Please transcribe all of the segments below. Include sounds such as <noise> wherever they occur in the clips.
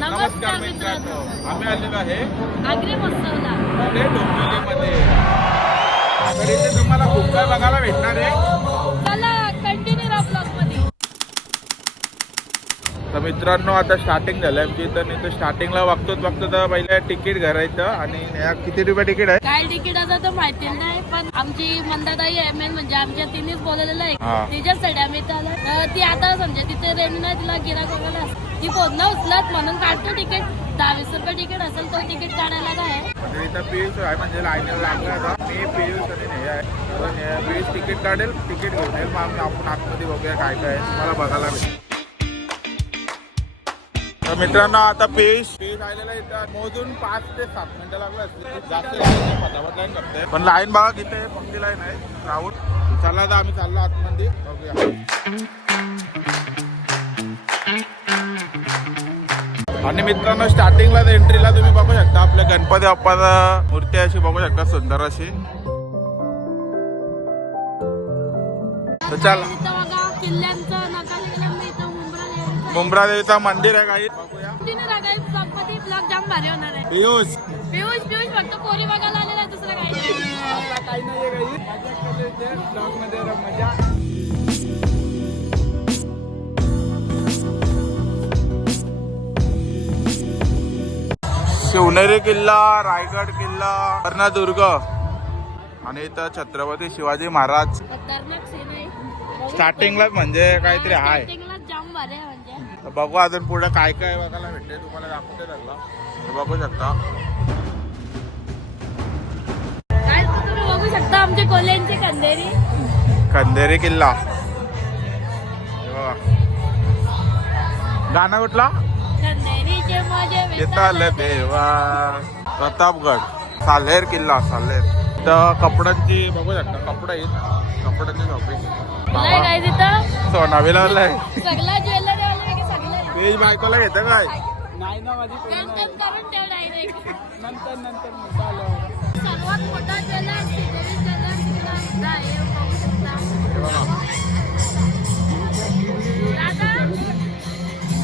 नमस्कार मित्रांनो. आम्ही आलेलो आहे आग्री महोत्सवला पुणे डोंबिवलीमध्ये. तर इथे तुम्हाला खूप काय बघायला भेटणार आहे. चला कंटिन्यू राहा ब्लॉगमध्ये तर मित्रांनो आता स्टार्टिंग झालं आमची इथं नाही तर स्टार्टिंगला बघतोच बघतो तर पहिले तिकीट घरायचं आणि या किती रुपये तिकीट आहे? काय तिकीटाचं तर माहिती नाही पण आमची मंदाताई एम एन म्हणजे आमच्या तिनेच बोलवलेलं. आहे. तिच्यासाठी आम्ही त्याला तर ती आता समजा तिथे रेणू नाही तिला गिराक वगैरे ती फोन उचलत म्हणून काढतो तिकीट. दहा वीस रुपये तिकीट असेल तर तिकीट काढायला काय म्हणजे इथं पियुष आहे म्हणजे लाईनला लागला आता मी पियुष आणि नेहा आहे. पियुष तिकीट काढेल तिकीट घेऊन येईल. मग आम्ही आपण आतमध्ये बघूया काय काय मला बघायला भेटेल. तर मित्रांनो आता पेश पियुष आलेला इथं. मोजून पाच ते सात मिनिटं लागलं असतील. जास्त लाईन फटाफट लाईन करते पण लाईन बघा किती पंक्ती लाईन आहे. राहून चला आता आम्ही चाललो आतमध्ये. बघूया. आणि मित्रांनो स्टार्टिंगला एंट्रीला तुम्ही बघू शकता आपल्या गणपती बाप्पाचा मूर्ती अशी बघू शकता सुंदर अशी. तर चला. मुंब्रा देवीचं मंदिर आहे काही बघूया. तिने रागाई ब्लॉग शिवनेरी किल्ला रायगड किल्ला कर्णदुर्ग आणि इथं छत्रपती शिवाजी महाराज. स्टार्टिंगलाच म्हणजे काहीतरी आहे. म्हणजे. बघू अजून पुढे काय काय बघायला भेटते तुम्हाला दाखवते लागला तर बघू शकता. बघू शकता आमचे कंदेरी खंदेरी. किल्ला. गाणं कुठला? कंदेरीचे माझे येताल देवा। प्रतापगड साल्हेर किल्ला साल्हेर तर कपड्यांची बघू शकता कपडे आहेत. कपड्यांची शॉपिंग काय काय तिथं सोनावी लावलाय सगळा ज्वेलरी वाला की सगळं ते बायकोला घेतं काय? नाही ना माझी कंटन करून ठेव डायरेक्ट नंतर नंतर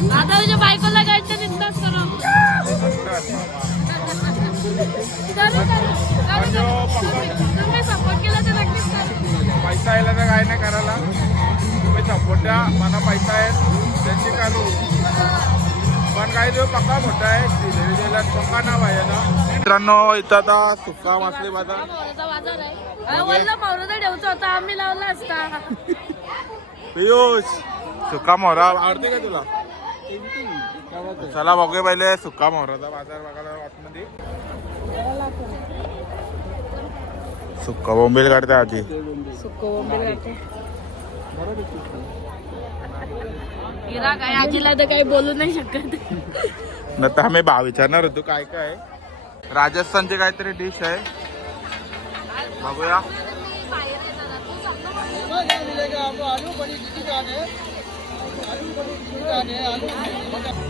हे दादा तुझ्या बायकोला गाडचं करा. सपोर्ट केला तर नक्कीच पैसा यायला तर काय नाही करायला. तुम्ही सपोर्ट द्या. मला पैसा आहे. त्यांची काढू. पण काही पक्का मोठा आहे. पक्का नाव आहे ना. मित्रांनो इथं आता सुका मासली बाजार. हा आहे. वल्ल होता आम्ही लावला असता. पियुष सुका मोहरा आवडते का तुला? चला बघूया पहिले सुका मोहराचा बाजार बघायला आतमध्ये. सुक्का बोंबील काढते आधी. गिरा काय आजीला तर काही बोलू नाही शकत. नंतर आम्ही भाव विचारणार होतो काय काय. राजस्थानची काहीतरी डिश आहे. बघूया.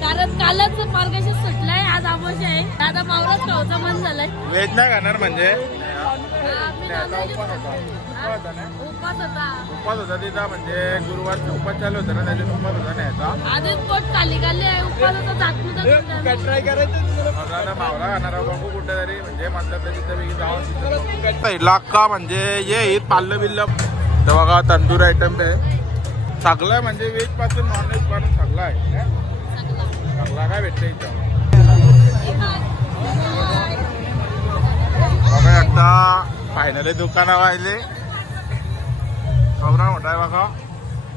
कारण कालच मार्गशीर सुटलाय आज आमोश आहे. दादा मावराच खाऊचं मन झालंय. व्हेज नाही खाणार म्हणजे? उपास होता? उपास तिथं म्हणजे गुरुवारचा उपास चालू होता ना त्याच्यात उपास होता न्यायचा आधीच पोट खाली खाली आहे? उपास होता जात मावरा खाणार कुठे तरी म्हणजे म्हणतात तिथं म्हणजे ये पाल्लं बिल्लं. तर बघा तंदूर आयटम आहे सगळं आहे म्हणजे व्हेजपासून नॉनव्हेजपासून सगळं आहे चांगला काय भेटतं इथं? बघा आता फायनली दुकाना वाहिले खबरा मोठा आहे बघा.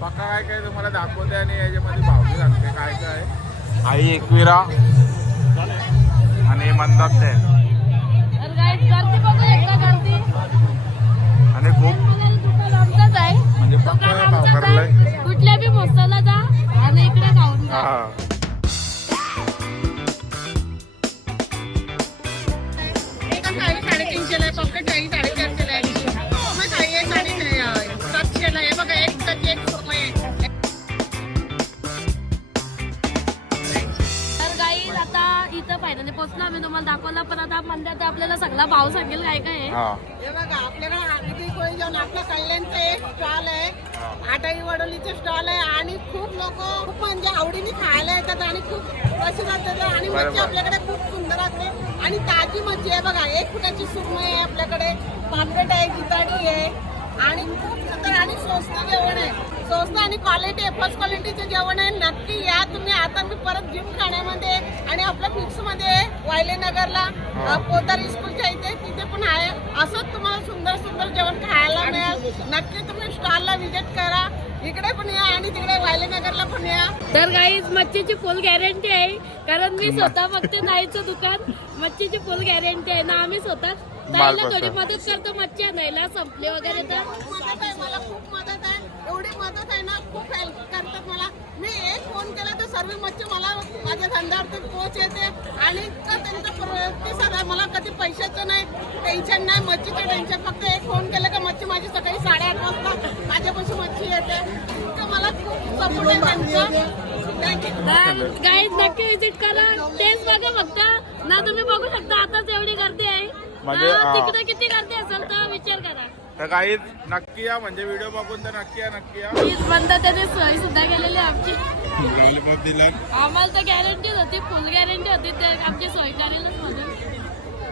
पक्का काय काय तुम्हाला दाखवते आणि याच्यामध्ये भावली लागते काय काय आहे. आई एकविरा. आणि म्हणतात ते. मसाला जा आणि इकडे खाऊन जा. हा. साडेतीनशेला पॉकेट काही साडेचारशेला आहे मग काही आहे साडे सातशेला आहे बघा एक तर एक सोपं आहे तर गाई आता इथं फायनली पोहोचलो आम्ही. तुम्हाला दाखवला पण आता म्हणतात आपल्याला सगळा भाव सांगेल काय काय आहे. हा. बघा आपल्याकडे आगदी कोळी जेवण आपल्या कल्याणचं एक स्टॉल आहे. आटाई वडोलीचे स्टॉल आहे आणि खूप लोक खूप म्हणजे आवडीने खायला येतात आणि खूप प्रसिद्ध असतात आणि मच्छी. आपल्याकडे खूप सुंदर असते आणि ताजी मच्छी आहे बघा एक फुटाची सुरमई आहे आपल्याकडे. पापलेट आहे जिताडी आहे. आणि खूप सुंदर आणि स्वस्त जेवण आहे. स्वस्त आणि क्वालिटी आहे. फर्स्ट क्वालिटीचं जेवण आहे. नक्की या तुम्ही. आता मी परत जिम खाण्यामध्ये आणि आपल्या फिक्समध्ये वायले नगरला हा. पोतारी स्कूलच्या पण आहे. असंच तुम्हाला सुंदर सुंदर जेवण खायला मिळेल. नक्की तुम्ही स्टॉलला व्हिजिट करा. इकडे पण या आणि तिकडे वायले नगरला पण या. तर गाईज मच्छीची फुल गॅरंटी आहे. कारण मी स्वतः फक्त नाहीचं दुकान मच्छीची फुल गॅरंटी आहे. ना आम्ही स्वतः ताईला थोडी. मदत करतो मच्छी आणायला संपले वगैरे तर. खूप मदत आहे मला खूप मदत आहे. एवढी मदत आहे ना खूप हेल्प करतात मला. मी एक फोन केला तर सर्व मच्छी मला माझ्या धंद्यावरती पोच येते. आणि इतकं त्यांचा प्रतिसाद आहे मला कधी पैशाचं नाही टेन्शन नाही. मच्छीचं टेन्शन फक्त एक फोन केलं का मच्छी माझी सकाळी साडेआठ वाजता माझ्यापाशी मच्छी येते. इतकं मला खूप सपोर्ट आहे त्यांचा. तर नक्की विजिट करा. तेच बघा फक्त. ना तुम्ही बघू शकता आताच एवढी गर्दी आहे. म्हणजे. तिकडे किती गर्दी असेल तर विचार करा. तर काही नक्की या म्हणजे व्हिडिओ बघून तर नक्की या नक्की या. वीज बंद त्याने सोय सुद्धा केलेली आहे आमची. लॉलीपॉप दिला आम्हाला तर गॅरंटीच होती फुल गॅरंटी होती ते आमची सोय करेलच म्हणून.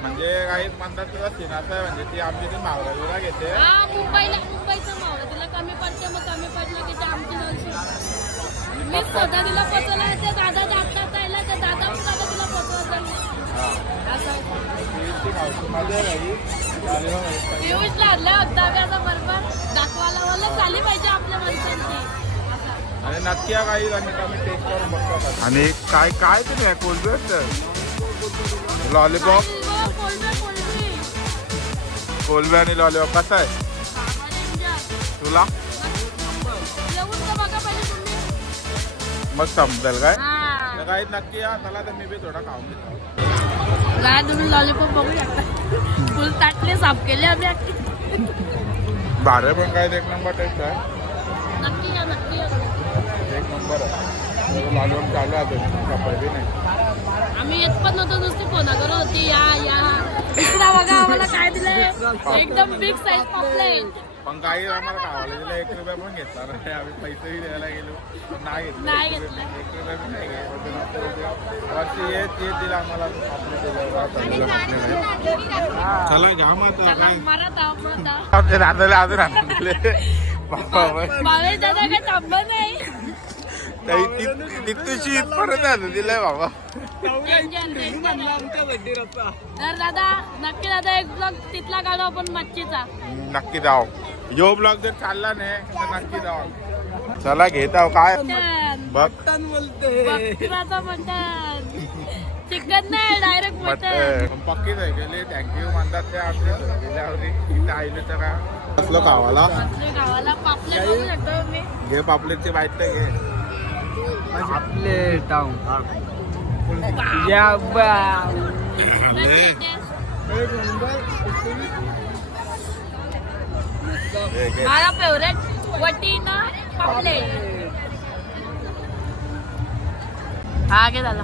म्हणजे काही म्हणतात तुला सीन असं आहे म्हणजे ती आमची ती मावळाला घेते. हा मुंबईला मुंबईचं मावळं तिला कमी पडते मग कमी पडलं की ते आमची दोनशे. मी स्वतः तिला पोचवलं ते दादा जातात आला ते दादा पण दादा तिला पोचवत हा असं ती ती मावशी माझी आहे काही लॉलीपॉप आहे. पियुष लागलं आता बरोबर दाखवायला मला झाली पाहिजे आपल्या माणसांची. आणि नक्की या काही आणि आम्ही टेस्ट करून बघतो. आणि काय काय तुम्ही आहे कोल्बी लॉलीपॉप. कोलबे आणि लॉलीपॉप कसं आहे? डेंजर. तुला? मग समजेल काय? हा. काही नक्की या चला तर मी बी थोडा खाऊन घेतो. काय तुम्ही लॉलीपॉप बघू शकता फुल ताटले साफ केले आम्ही. भारे पण काय एक नंबर टेस्ट आहे. नक्की या नक्की या. एक नंबर आहे. लॉलीपॉप चालू आहे बी नाही. आम्ही येत पण नव्हतो नुसती फोन करत होती. या या. दुसरा बघा आम्हाला काय दिलंय? एकदम बिग साईज पॉपलेट. पण काही आम्हाला खावायला दिलं एक रुपया पण घेतला नाही. आम्ही पैसेही द्यायला गेलो. पण नाही घेतलं. नाही एक घेतलं. रुपया- एक रुपया पण नाही घेतला. येत येत दिला आम्हाला. आपलं दिलं, आता दिलं आपल्याला. चला घ्या मग आता. चला काय. मारा धाव मारा धाव. आमच्या दादाला अजून आणून दिले. <laughs> बाबा भावेश दादा काय थांबलं नाही? तिथूशी इथपर्यंत आणून दिलंय बाबा. टेन्शन टेन्शन तर दादा नक्की दादा एक ब्लॉग तिथला काढू आपण मच्छीचा. नक्की जाऊ. यो ब्लॉग जर चालला नाही तर नक्की जाऊ चला घेत आहो काय? मटन बघ टन बोलते. चिकन नाही डायरेक्ट मटन पण पक्कीच आहे गेले. थँक्यू म्हणतात ते आपले. गेल्यावरी इथे तर असलं गावाला. पापलेट घे पापलेटची बाईट तर घे. आपले टाऊन या बा. माझा फेवरेट वटीन पापलेट. हा घे दादा.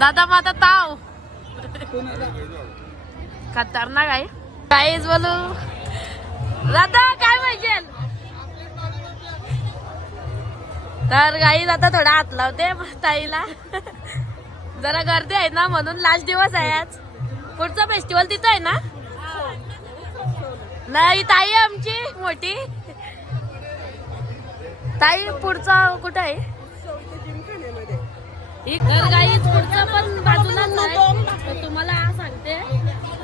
दादा माझा ताव. खतरनाक आहे. काहीच बोलू. दादा काय पाहिजे तर गाई आता थोडा हात लावते ताईला. जरा गर्दी आहे ना म्हणून लास्ट दिवस आहे आज. पुढचा फेस्टिवल तिथं आहे ना? नाही ताई आहे आमची मोठी. ताई पुढचा कुठं आहे? ही पुढचा पण बाजूला तुम्हाला सांगते.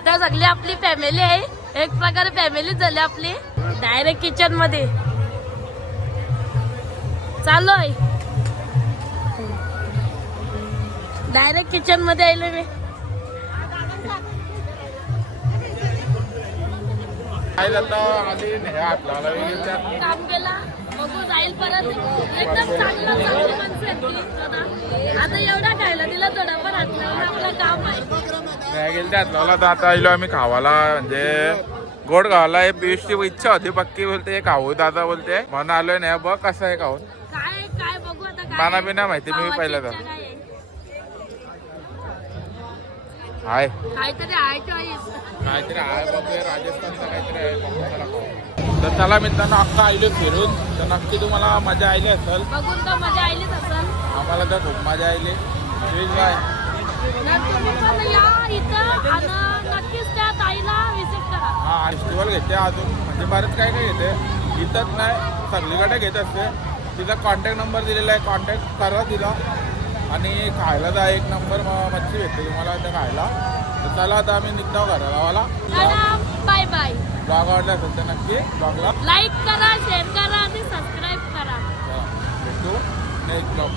तर सगळी आपली फॅमिली आहे. एक प्रकारे फॅमिली झाली आपली. डायरेक्ट किचनमध्ये. चालू आहे. डायरेक्ट किचनमध्ये आलो मी. काम केला बघू जाईल परत. एकदम चांगला चांगली माणसं आहेत दादा. आता एवढा खायला दिला हात लावून आपलं काम आहे. नाही गेलं त्यात लावला तर आता आलो आम्ही खावाला म्हणजे गोड खावाला हे पियुषची इच्छा होती पक्की बोलते हे खाऊ दादा बोलते. म्हणून आलोय नाही बघ कसं आहे खाऊन. काय काय बघू आता मला बी नाही माहिती मी भावाची पहिल्यांदा इच्छा काय आहे? हाय. काहीतरी आहे काहीतरी आहे राजस्थानचा काहीतरी आहे. तर चला मित्रांनो अख्खा आलो फिरून. तर नक्की तुम्हाला मजा आली असेल. बघून तर मजा आलीच असेल. आम्हाला तर खूप मजा आली. श्रीज बाय तर तुम्ही पण या इथं आणि नक्कीच त्या ताईला विजिट करा. हा फेस्टिवल घेते अजून. म्हणजे बरंच काय काय घेते. इथंच नाही सगळीकडे घेत असते. तिचा कॉन्टॅक्ट नंबर दिलेला आहे. कॉन्टॅक्ट करा तिला. आणि खायला जा एक नंबर मच्छी भेटते तुम्हाला त्या खायला. तर चला आता आम्ही निघतो घराला गावाला बाय बाय. ब्लॉग आवडला असेल तर नक्की ब्लॉगला लाईक करा शेअर करा आणि सबस्क्राईब करा. भेटू नेक्स्ट ब्लॉग